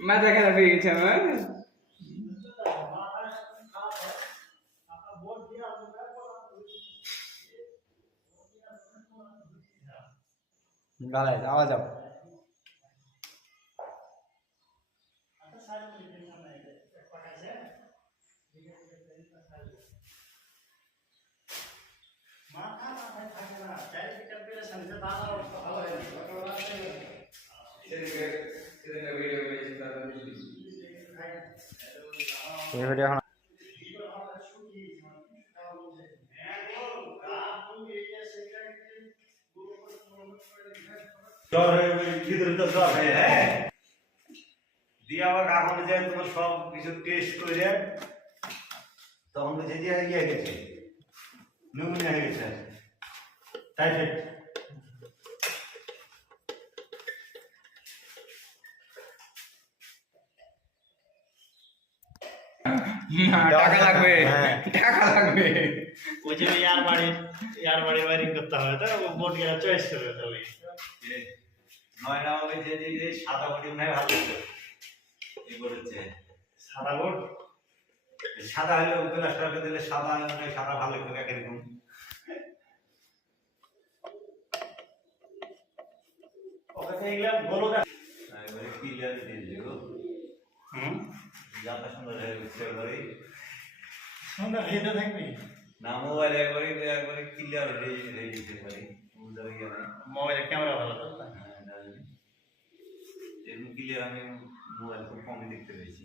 মাথা খারাপ হয়ে গেছে আমার। গালায় আওয়াজ যাও। এখন জ্বর হয়ে ভিতরে তো জ্বর হয়ে হ্যাঁ দিয়ে আবার এখন যে তোমার সব কিছু টেস্ট করে তখন বলছে যে ইয়ে গেছে নিউমোনিয়া হয়ে গেছে টাইফয়েড টাকা লাগবে, টাকা লাগবে। ওই যে ইয়ার বাড়ি ওয়ারিং করতে হবে তো বোর্ড গিয়ে চয়েস করবে তাহলে নয়না হবে যে সাদা বডি মনে হয় ভালো এই বলেছে সাদা বোর্ড সাদা হলে প্লাস্টার করে দিলে সাদা মানে সাদা ভালো লাগবে এরকম ওখানে এগুলা বলো না এবারে ক্লিয়ার দিয়ে দিও যাতা সুন্দর হয়ে গেছে এবারে সুন্দর হেডে থাকবে না মোবাইল একবারে ক্লিয়ার হয়ে গেছে এবারে বুঝতে গিয়ে মোবাইলের ক্যামেরা ভালো তো এরকম ক্লিয়ার আমি মোবাইল খুব কমই দেখতে পেয়েছি